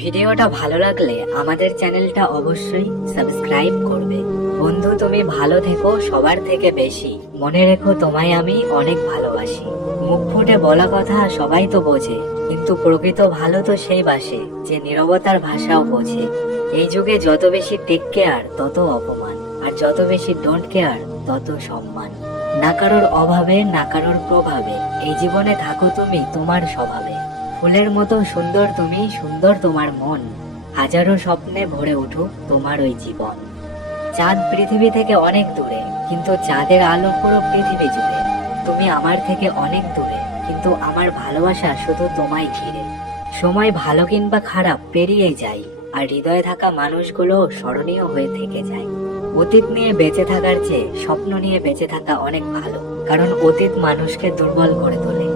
ভিডিওটা ভালো লাগলে আমাদের চ্যানেলটা অবশ্যই সাবস্ক্রাইব করবে। বন্ধু, তুমি ভালো থেকো সবার থেকে বেশি। মনে রেখো, তোমায় আমি অনেক ভালোবাসি। মুখ ফুটে বলা কথা সবাই তো বোঝে, কিন্তু প্রকৃত ভালো তো সেই বাসে যে নীরবতার ভাষাও বোঝে। এই যুগে যত বেশি টেক কেয়ার তত অপমান, আর যত বেশি ডোন্ট কেয়ার তত সম্মান। না কারোর অভাবে, না কারোর প্রভাবে, এই জীবনে থাকো তুমি তোমার স্বভাবে। ফুলের মতো সুন্দর তুমি, সুন্দর তোমার মন। হাজারো স্বপ্নে ভরে উঠুক তোমার ওই জীবন। চাঁদ পৃথিবী থেকে অনেক দূরে, কিন্তু চাঁদের আলো পুরো পৃথিবী জুড়ে। তুমি আমার থেকে অনেক দূরে, কিন্তু আমার ভালোবাসা শুধু তোমায় ঘিরে। সময় ভালো কিংবা খারাপ পেরিয়ে যায়, আর হৃদয়ে থাকা মানুষগুলো স্মরণীয় হয়ে থেকে যায়। অতীত নিয়ে বেঁচে থাকার চেয়ে স্বপ্ন নিয়ে বেঁচে থাকা অনেক ভালো, কারণ অতীত মানুষকে দুর্বল করে তোলে,